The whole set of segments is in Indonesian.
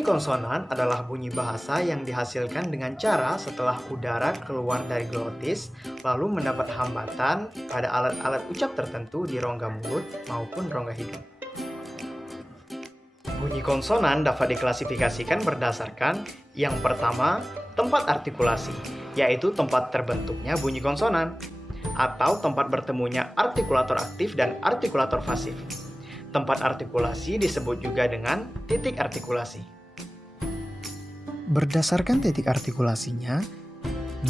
Bunyi konsonan adalah bunyi bahasa yang dihasilkan dengan cara setelah udara keluar dari glotis lalu mendapat hambatan pada alat-alat ucap tertentu di rongga mulut maupun rongga hidung. Bunyi konsonan dapat diklasifikasikan berdasarkan yang pertama, tempat artikulasi, yaitu tempat terbentuknya bunyi konsonan, atau tempat bertemunya artikulator aktif dan artikulator pasif. Tempat artikulasi disebut juga dengan titik artikulasi. Berdasarkan titik artikulasinya,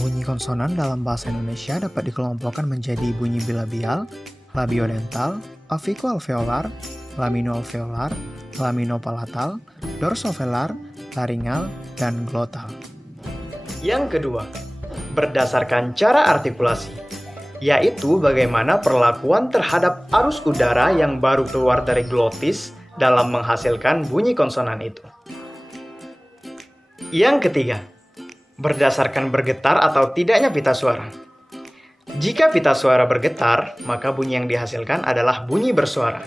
bunyi konsonan dalam bahasa Indonesia dapat dikelompokkan menjadi bunyi bilabial, labiodental, afico-alveolar, lamino-alveolar, lamino-palatal, dorsovelar, laringal, dan glotal. Yang kedua, berdasarkan cara artikulasi, yaitu bagaimana perlakuan terhadap arus udara yang baru keluar dari glotis dalam menghasilkan bunyi konsonan itu. Yang ketiga, berdasarkan bergetar atau tidaknya pita suara. Jika pita suara bergetar, maka bunyi yang dihasilkan adalah bunyi bersuara.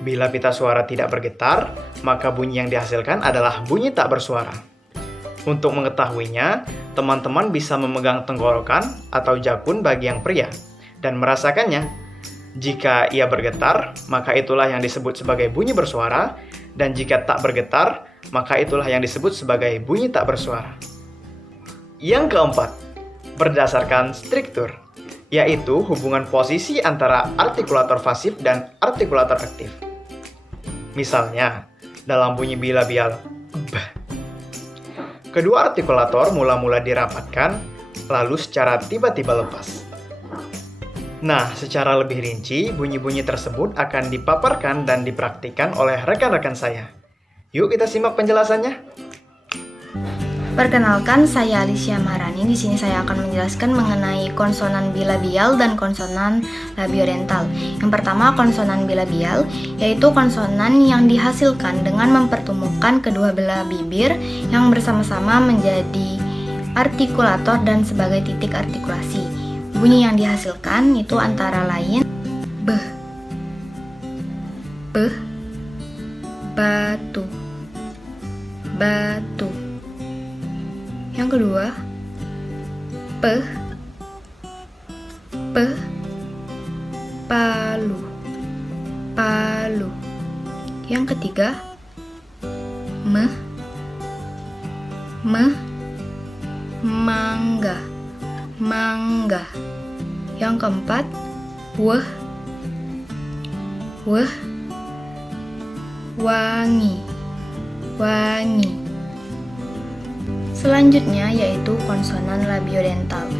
Bila pita suara tidak bergetar, maka bunyi yang dihasilkan adalah bunyi tak bersuara. Untuk mengetahuinya, teman-teman bisa memegang tenggorokan atau jakun bagi yang pria dan merasakannya. Jika ia bergetar, maka itulah yang disebut sebagai bunyi bersuara, dan jika tak bergetar, maka itulah yang disebut sebagai bunyi tak bersuara. Yang keempat, berdasarkan struktur, yaitu hubungan posisi antara artikulator pasif dan artikulator aktif. Misalnya, dalam bunyi bilabial b, kedua artikulator mula-mula dirapatkan, lalu secara tiba-tiba lepas. Nah, secara lebih rinci, bunyi-bunyi tersebut akan dipaparkan dan dipraktikkan oleh rekan-rekan saya. Yuk kita simak penjelasannya. Perkenalkan, saya Alicia Maharani. Di sini saya akan menjelaskan mengenai konsonan bilabial dan konsonan labiodental. Yang pertama, konsonan bilabial, yaitu konsonan yang dihasilkan dengan mempertemukan kedua belah bibir yang bersama-sama menjadi artikulator dan sebagai titik artikulasi. Bunyi yang dihasilkan itu antara lain beh, batu, batu. Yang kedua, peh, palu, palu. Yang ketiga, meh, mangga, mangga. Yang keempat, weh, wangi, wangi. Selanjutnya yaitu konsonan labiodental.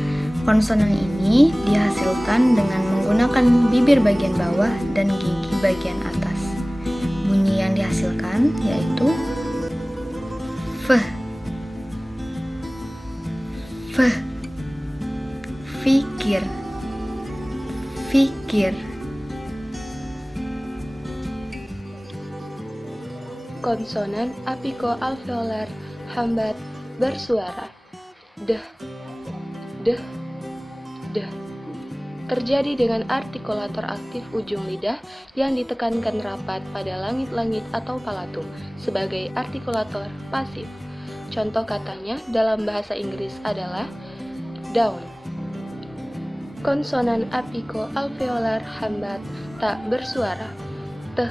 Konsonan ini dihasilkan dengan menggunakan bibir bagian bawah dan gigi bagian atas. Bunyi yang dihasilkan yaitu f, fikir, fikir. Konsonan apico-alveolar hambat bersuara deh, deh, deh. Terjadi dengan artikulator aktif ujung lidah yang ditekankan rapat pada langit-langit atau palatum sebagai artikulator pasif. Contoh katanya dalam bahasa Inggris adalah down. Konsonan apico-alveolar hambat tak bersuara teh,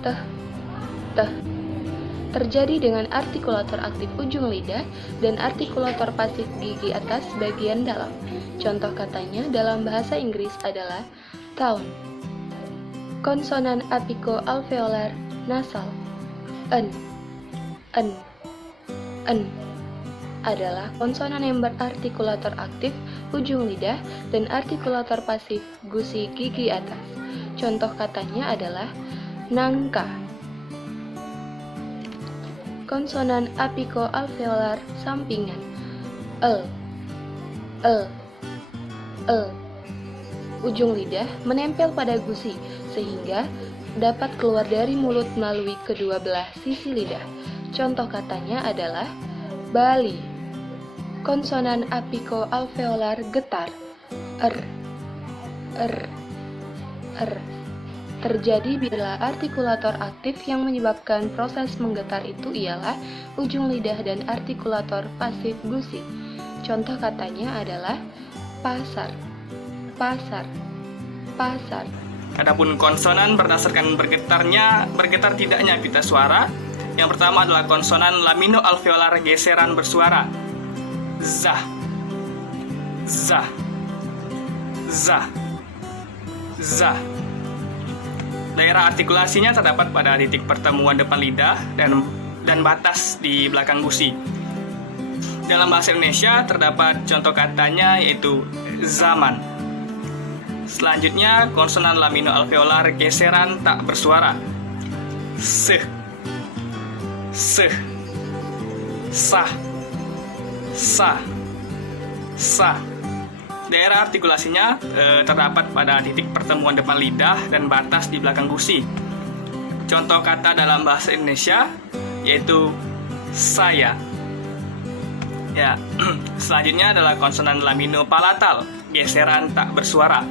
teh, teh. Terjadi dengan artikulator aktif ujung lidah dan artikulator pasif gigi atas bagian dalam. Contoh katanya dalam bahasa Inggris adalah town. Konsonan apico-alveolar nasal en adalah konsonan yang berartikulator aktif ujung lidah dan artikulator pasif gusi gigi atas. Contoh katanya adalah nangka. Konsonan apico-alveolar sampingan el. Ujung lidah menempel pada gusi sehingga dapat keluar dari mulut melalui kedua belah sisi lidah. Contoh katanya adalah Bali. Konsonan apico-alveolar getar er. terjadi bila artikulator aktif yang menyebabkan proses menggetar itu ialah ujung lidah dan artikulator pasif gusi. Contoh katanya adalah pasar, pasar, pasar. Adapun konsonan berdasarkan bergetar tidaknya pita suara. Yang pertama adalah konsonan lamino-alveolar geseran bersuara. Zah, zah, zah, zah. Daerah artikulasinya terdapat pada titik pertemuan depan lidah dan batas di belakang gusi. Dalam bahasa Indonesia terdapat contoh katanya yaitu zaman. Selanjutnya, konsonan lamino-alveolar geseran tak bersuara. Seh, seh, sah, sah, sah. Daerah artikulasinya terdapat pada titik pertemuan depan lidah dan batas di belakang gusi. Contoh kata dalam bahasa Indonesia yaitu saya. Ya, selanjutnya adalah konsonan lamino-palatal geseran tak bersuara.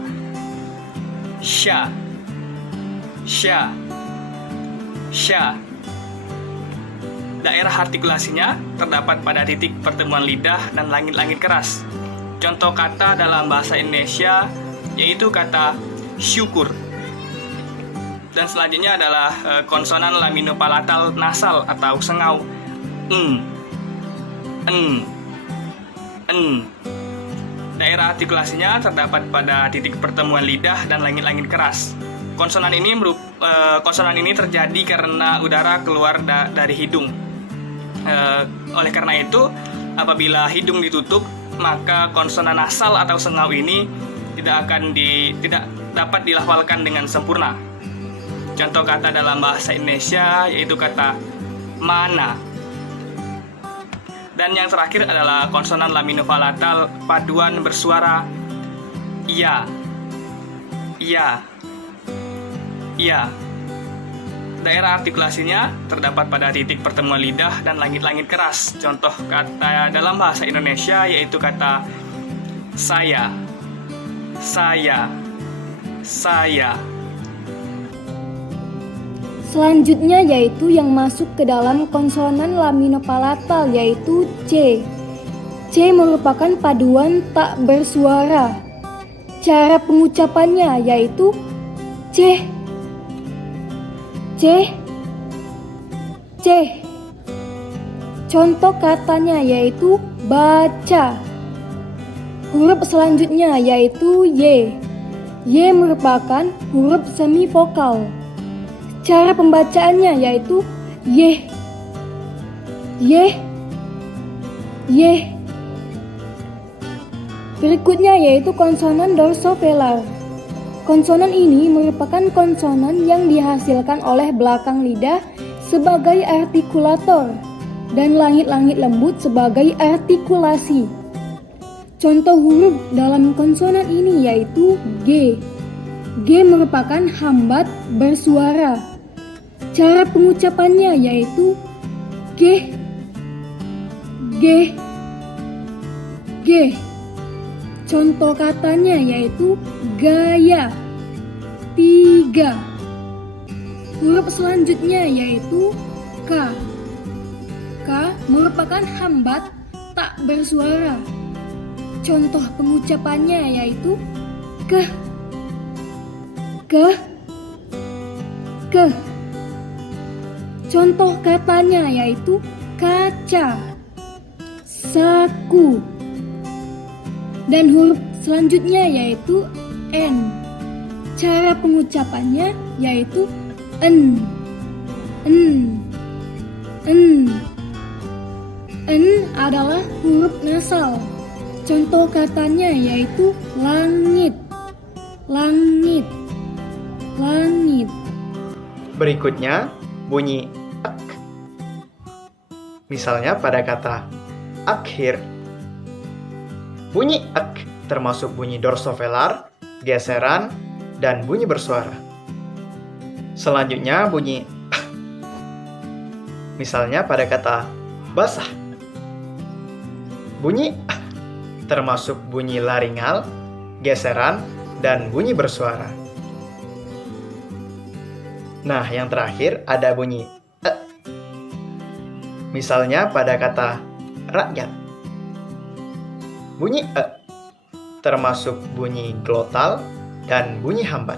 Sya, sya, sya. Daerah artikulasinya terdapat pada titik pertemuan lidah dan langit-langit keras. Contoh kata dalam bahasa Indonesia yaitu kata syukur. Dan selanjutnya adalah konsonan lamino-palatal nasal atau sengau. En, en. Daerah artikulasinya terdapat pada titik pertemuan lidah dan langit-langit keras. Konsonan ini terjadi karena udara keluar dari hidung. Oleh karena itu, apabila hidung ditutup, maka konsonan nasal atau sengau ini tidak dapat dilafalkan dengan sempurna. Contoh kata dalam bahasa Indonesia yaitu kata mana. Dan yang terakhir adalah konsonan lamino-palatal paduan bersuara iya, iya, iya. Daerah artikulasinya terdapat pada titik pertemuan lidah dan langit-langit keras. Contoh kata dalam bahasa Indonesia yaitu kata saya, saya, saya. Selanjutnya yaitu yang masuk ke dalam konsonan lamino-palatal yaitu C. C merupakan paduan tak bersuara. Cara pengucapannya yaitu C, C, C. Contoh katanya yaitu baca. Huruf selanjutnya yaitu Y. Y merupakan huruf semivokal. Cara pembacaannya yaitu Y, Y, Y. Berikutnya yaitu konsonan dorsovelar. Konsonan ini merupakan konsonan yang dihasilkan oleh belakang lidah sebagai artikulator dan langit-langit lembut sebagai artikulasi. Contoh huruf dalam konsonan ini yaitu G. G merupakan hambat bersuara. Cara pengucapannya yaitu G, G, G. Contoh katanya yaitu gaya, 3. Huruf selanjutnya yaitu K. K merupakan hambat tak bersuara. Contoh pengucapannya yaitu ke, ke, ke. Contoh katanya yaitu kaca, saku. Dan huruf selanjutnya yaitu N. Cara pengucapannya yaitu en, en, en. En adalah huruf nasal. Contoh katanya yaitu langit, langit, langit. Berikutnya, bunyi ak. Misalnya pada kata akhir. Bunyi ak termasuk bunyi dorsovelar, geseran, dan bunyi bersuara. Selanjutnya bunyi misalnya pada kata basah. Bunyi termasuk bunyi laringal, geseran, dan bunyi bersuara. Nah, yang terakhir ada bunyi e. Misalnya pada kata rakyat. Bunyi e termasuk bunyi glotal dan bunyi hambat.